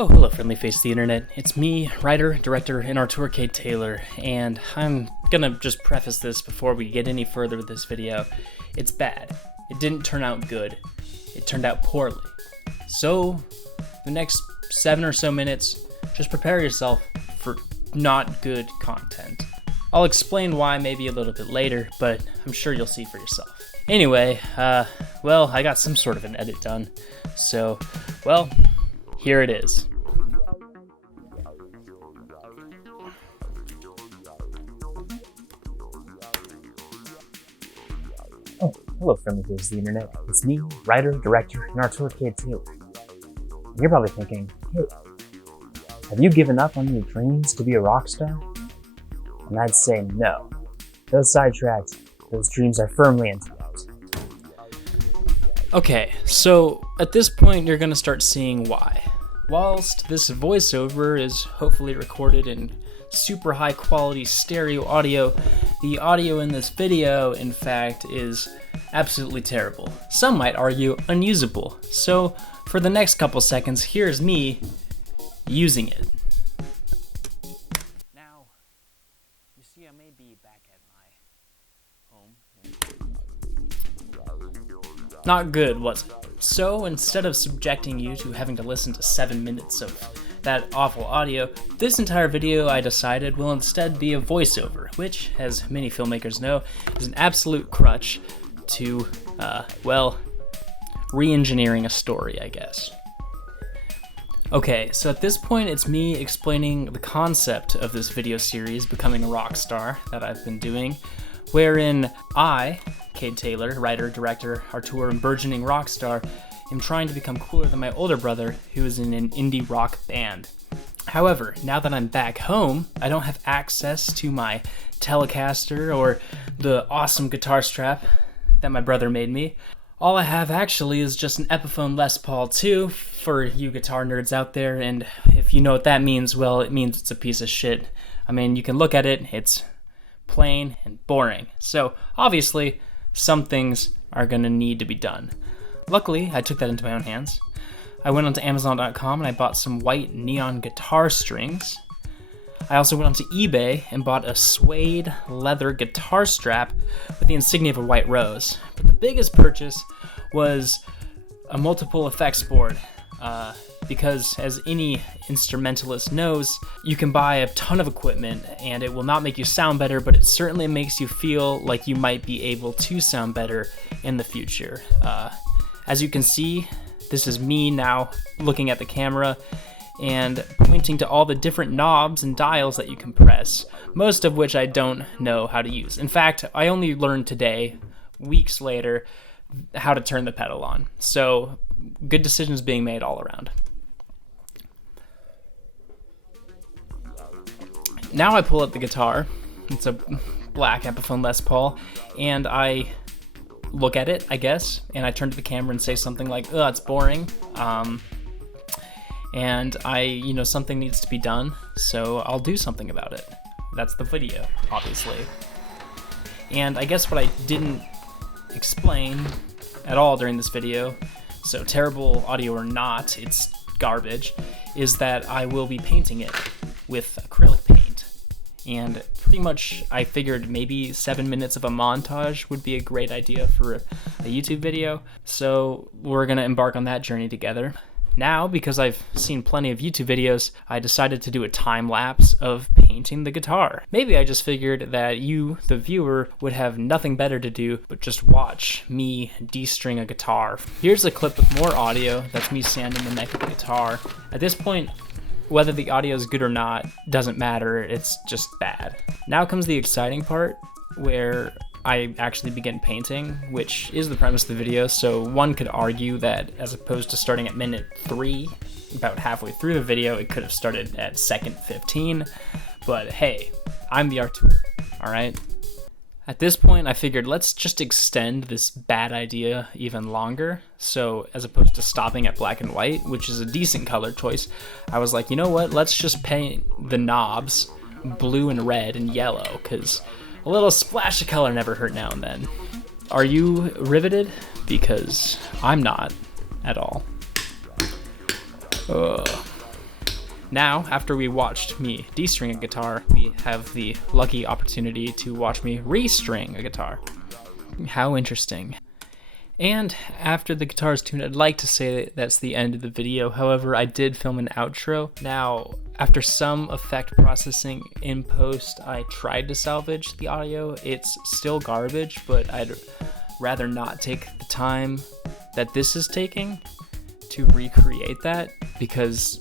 Oh, hello, friendly face of the internet. It's me, writer, director, and Auteur Cade Taylor, and I'm gonna just preface this before we get any further with this video. It's bad. It didn't turn out good. It turned out poorly. So, the next 7 or so minutes, just prepare yourself for not good content. I'll explain why maybe a little bit later, but I'm sure you'll see for yourself. Anyway, well, I got some sort of an edit done, so, well, here it is. Oh, hello, friendly face of the internet. It's me, writer, director, and Auteur Cade Taylor. And you're probably thinking, hey, have you given up on your dreams to be a rock star? And I'd say no. Those sidetracked, those dreams are firmly intact. Okay, so at this point you're going to start seeing why. Whilst this voiceover is hopefully recorded in super high quality stereo audio, the audio in this video, in fact, is absolutely terrible. Some might argue unusable. So for the next couple seconds, here's me using it. Now, you see, I may be back at my home. Not good, was it? So instead of subjecting you to having to listen to 7 minutes of that awful audio, this entire video I decided will instead be a voiceover, which, as many filmmakers know, is an absolute crutch to, well, re-engineering a story, I guess. Okay, so at this point it's me explaining the concept of this video series, Becoming a Rock Star, that I've been doing, wherein I, Cade Taylor, writer, director, auteur, and burgeoning rock star, am trying to become cooler than my older brother, who is in an indie rock band. However, now that I'm back home, I don't have access to my Telecaster or the awesome guitar strap that my brother made me. All I have actually is just an Epiphone Les Paul 2 for you guitar nerds out there, and if you know what that means, well, it means it's a piece of shit. I mean, you can look at it, it's plain and boring. So, obviously, some things are gonna need to be done. Luckily, I took that into my own hands. I went onto Amazon.com and I bought some white neon guitar strings. I also went onto eBay and bought a suede leather guitar strap with the insignia of a white rose. But the biggest purchase was a multiple effects board. Because as any instrumentalist knows, you can buy a ton of equipment and it will not make you sound better, but it certainly makes you feel like you might be able to sound better in the future. As you can see, this is me now looking at the camera and pointing to all the different knobs and dials that you can press, most of which I don't know how to use. In fact, I only learned today, weeks later, how to turn the pedal on. So, good decisions being made all around. Now I pull up the guitar. It's a black Epiphone Les Paul, and I look at it, I guess, and I turn to the camera and say something like, "Ugh, it's boring." And something needs to be done, so I'll do something about it. That's the video, obviously. And I guess what I didn't explain at all during this video, so terrible audio or not, it's garbage, is that I will be painting it with acrylic paint. And pretty much I figured maybe 7 minutes of a montage would be a great idea for a YouTube video. So we're gonna embark on that journey together. Now, because I've seen plenty of YouTube videos, I decided to do a time lapse of painting the guitar. Maybe I just figured that you, the viewer, would have nothing better to do but just watch me de-string a guitar. Here's a clip with more audio. That's me sanding the neck of the guitar. At this point, whether the audio is good or not doesn't matter, it's just bad. Now comes the exciting part, where I actually begin painting, which is the premise of the video, so one could argue that as opposed to starting at minute 3, about halfway through the video, it could have started at second 15, but hey, I'm the auteur, alright? At this point, I figured let's just extend this bad idea even longer. So as opposed to stopping at black and white, which is a decent color choice, I was like, you know what? Let's just paint the knobs blue and red and yellow, because a little splash of color never hurt now and then. Are you riveted? Because I'm not at all. Ugh. Now, after we watched me de-string a guitar, we have the lucky opportunity to watch me restring a guitar. How interesting. And after the guitar is tuned, I'd like to say that that's the end of the video. However, I did film an outro. Now, after some effect processing in post, I tried to salvage the audio. It's still garbage, but I'd rather not take the time that this is taking to recreate that, because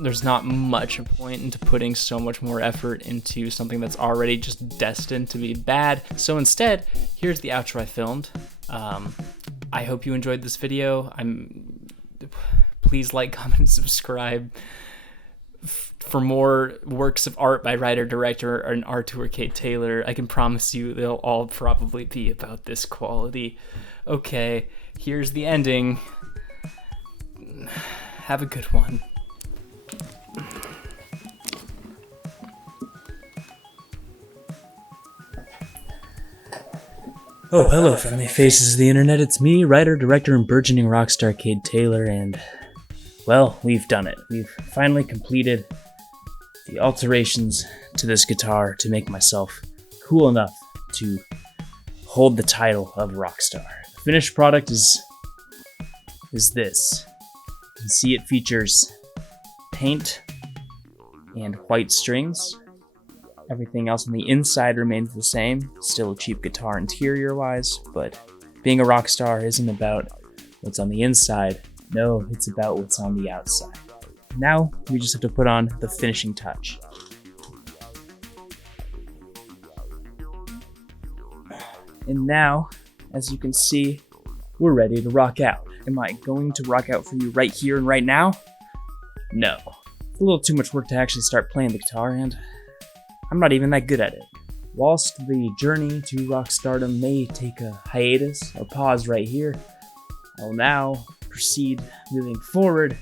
there's not much point into putting so much more effort into something that's already just destined to be bad. So instead, here's the outro I filmed. I hope you enjoyed this video. Please like, comment, and subscribe for more works of art by writer-director and Auteur Cade Taylor. I can promise you they'll all probably be about this quality. Okay, here's the ending. Have a good one. Oh, hello, friendly faces of the internet. It's me, writer, director, and burgeoning rock star Cade Taylor, and, well, we've done it. We've finally completed the alterations to this guitar to make myself cool enough to hold the title of rockstar. The finished product is this. You can see it features paint and white strings. Everything else on the inside remains the same. Still a cheap guitar interior-wise, but being a rock star isn't about what's on the inside. No, it's about what's on the outside. Now, we just have to put on the finishing touch. And now, as you can see, we're ready to rock out. Am I going to rock out for you right here and right now? No. It's a little too much work to actually start playing the guitar, and I'm not even that good at it. Whilst the journey to rockstardom may take a hiatus or pause right here, I'll now proceed moving forward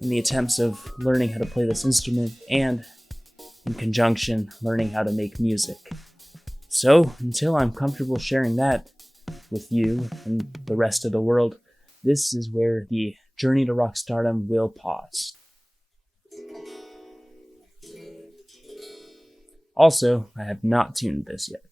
in the attempts of learning how to play this instrument and, in conjunction, learning how to make music. So, until I'm comfortable sharing that with you and the rest of the world, this is where the journey to rockstardom will pause. Also, I have not tuned this yet.